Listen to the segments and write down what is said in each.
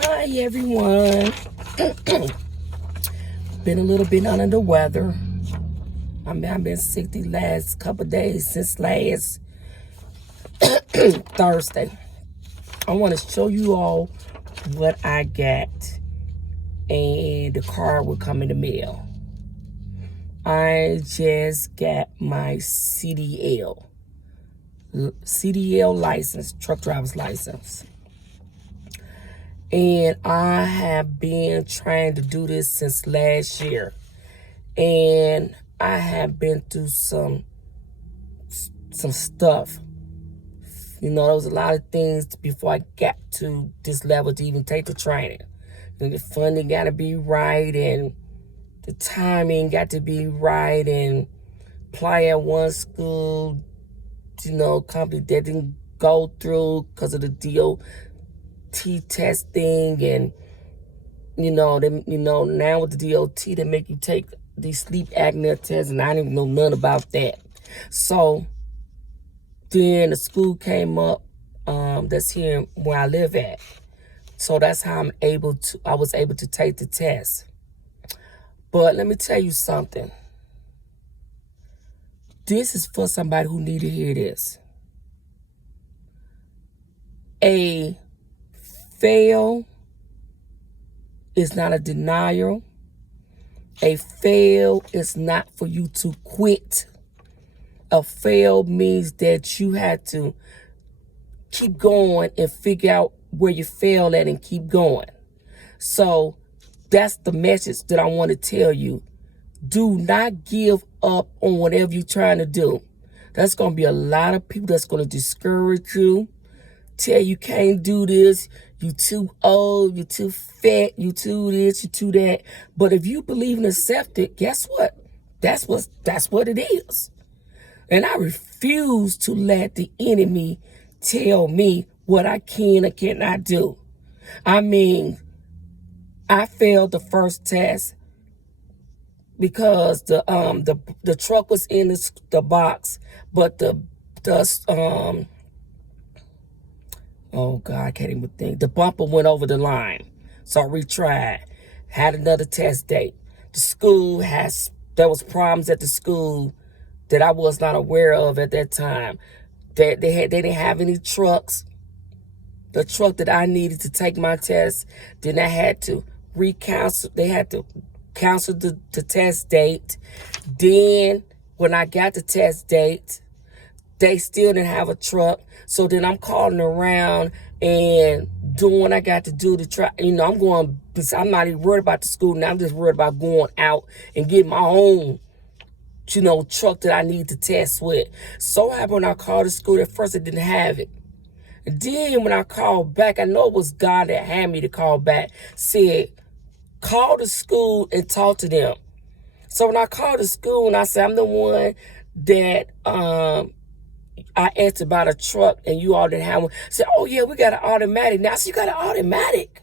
Hi everyone. Been a little bit under the weather. I've been sick the last couple of days since last Thursday. I want to show you all what I got, and the card will come in the mail. I just got my CDL license, truck driver's license. And I have been trying to do this since last year. And I have been through some stuff. You know, there was a lot of things before I got to this level to even take the training. And the funding got to be right, and the timing got to be right, and apply at one school, company that didn't go through because of the DOT testing, and now with the DOT they make you take these sleep apnea tests, and I didn't know nothing about that. So then the school came up that's here where I live at. So that's how I was able to take the test. But let me tell you something. This is for somebody who need to hear this. A fail is not a denial. A fail is not for you to quit. A fail means that you had to keep going and figure out where you failed at and keep going. So that's the message that I want to tell you. Do not give up on whatever you're trying to do. There's going to be a lot of people that's going to discourage you, tell you can't do this, you too old, you too fat, you too this, you too that. But if you believe and accept it, guess what? That's what it is. And I refuse to let the enemy tell me what I can or cannot do. I mean, I failed the first test because the truck was in the box, but oh God, I can't even think. The bumper went over the line. So I retried. Had another test date. There was problems at the school that I was not aware of at that time. They didn't have any trucks. The truck that I needed to take my test, then I had to they had to cancel the test date. Then when I got the test date, they still didn't have a truck. So then I'm calling around and doing what I got to do to try. I'm not even worried about the school now. I'm just worried about going out and getting my own, truck that I need to test with. So happened when I called the school, at first I didn't have it. And then when I called back, I know it was God that had me to call back, said, call the school and talk to them. So when I called the school and I said, I'm the one that I asked about a truck and you all didn't have one. I said, oh yeah, we got an automatic. Now I said, you got an automatic?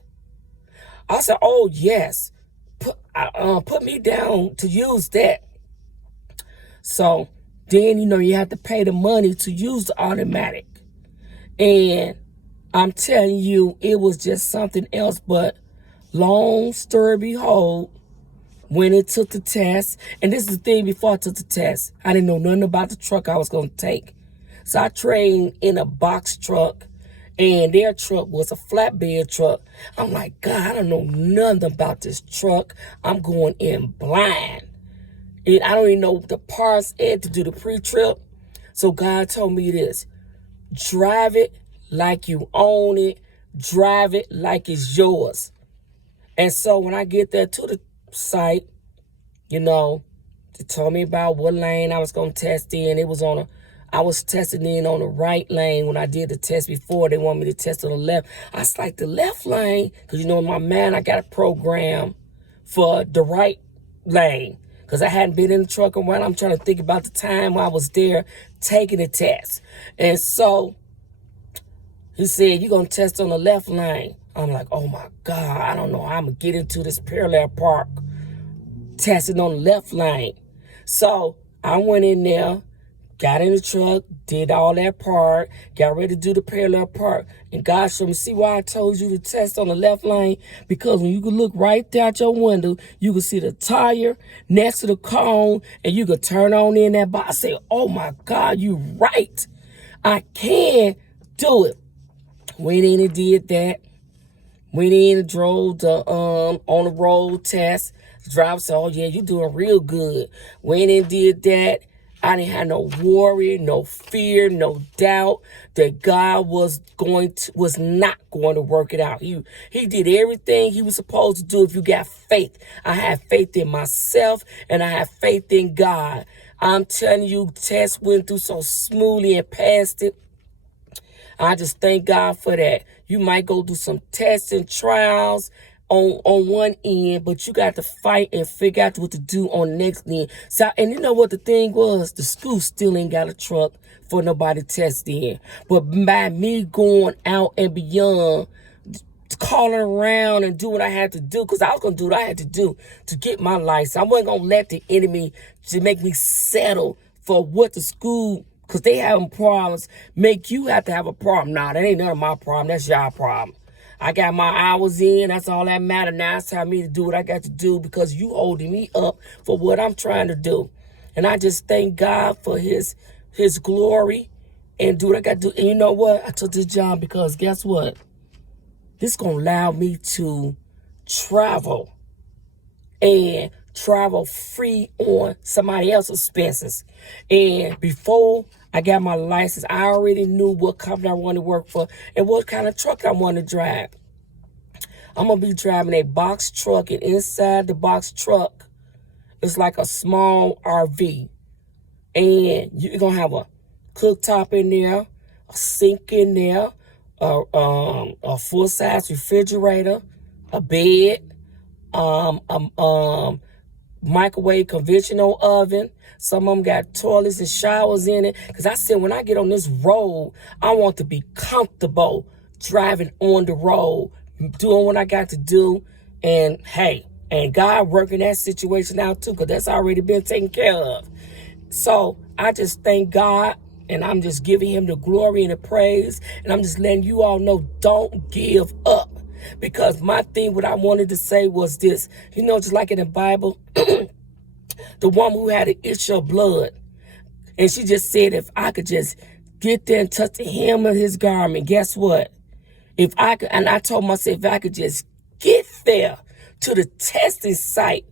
I said, oh yes. Put me down to use that. So then, you have to pay the money to use the automatic. And I'm telling you, it was just something else. But long story behold, when it took the test, and this is the thing before I took the test, I didn't know nothing about the truck I was going to take. So I trained in a box truck, and their truck was a flatbed truck. I'm like, God, I don't know nothing about this truck. I'm going in blind. And I don't even know the parts and to do the pre-trip. So God told me this: drive it like you own it. Drive it like it's yours. And so when I get there to the site, they told me about what lane I was going to test in. I was testing in on the right lane when I did the test before. They want me to test on the left. I was like, the left lane, because in my mind I got a program for the right lane. Because I hadn't been in the truck a while. I'm trying to think about the time I was there taking the test. And so he said, you're going to test on the left lane. I'm like, oh my God, I don't know how I'm going to get into this parallel park testing on the left lane. So I went in there, got in the truck, did all that part, got ready to do the parallel park. And God showed me, see why I told you to test on the left lane? Because when you could look right there out your window, you could see the tire next to the cone, and you could turn on in that box. I said, oh my God, you right. I can do it. Went in and did that. Went in and drove the on the road test. The driver said, oh yeah, you doing real good. Went in and did that. I didn't have no worry, no fear, no doubt that God was not going to work it out. He did everything he was supposed to do if you got faith. I have faith in myself and I have faith in God. I'm telling you, test went through so smoothly and passed it. I just thank God for that. You might go through some tests and trials on one end, but you got to fight and figure out what to do on the next end. So, and you know what the thing was? The school still ain't got a truck for nobody to test in. But by me going out and beyond, calling around and do what I had to do, because I was going to do what I had to do to get my license. I wasn't going to let the enemy to make me settle for what the school, because they having problems, make you have to have a problem. Nah, that ain't none of my problem. That's y'all problem. I got my hours in. That's all that matters. Now it's time for me to do what I got to do because you holding me up for what I'm trying to do. And I just thank God for his glory and do what I got to do. And you know what? I took this job because guess what? This is going to allow me to travel and travel free on somebody else's expenses. And before I got my license, I already knew what company I wanted to work for and what kind of truck I wanted to drive. I'm going to be driving a box truck, and inside the box truck is like a small RV. And you're going to have a cooktop in there, a sink in there, a full-size refrigerator, a bed, microwave conventional oven. Some of them got toilets and showers in it. Because I said when I get on this road, I want to be comfortable driving on the road, doing what I got to do. And hey, and God working that situation out too, because that's already been taken care of. So I just thank God, and I'm just giving him the glory and the praise. And I'm just letting you all know, don't give up. Because my thing, what I wanted to say was this, you know, just like in the Bible, the woman who had an issue of blood, and she just said, if I could just get there and touch the hem of his garment, guess what? If I could, and I told myself, if I could just get there to the testing site,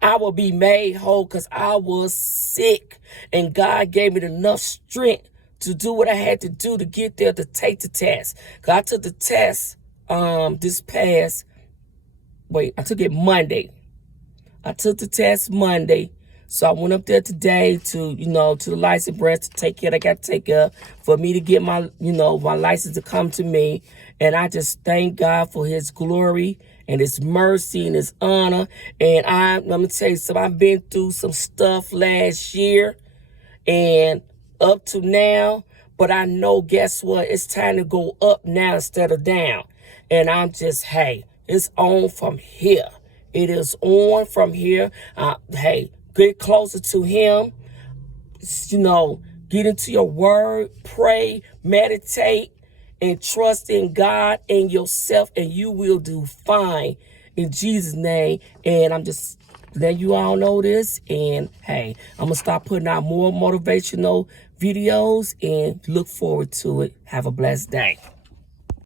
I will be made whole, because I was sick, and God gave me enough strength to do what I had to do to get there to take the test. Because I took the test I took it Monday. I took the test Monday. So I went up there today to the license branch to take care. I got to take care for me to get my license to come to me. And I just thank God for his glory and his mercy and his honor. And I'm going to tell you something. I've been through some stuff last year and up to now. But I know, guess what? It's time to go up now instead of down. And I'm just, hey, it's on from here. It is on from here. Hey, get closer to him. Get into your word, pray, meditate, and trust in God and yourself, and you will do fine in Jesus' name. And I'm just letting you all know this. And hey, I'm going to start putting out more motivational videos and look forward to it. Have a blessed day.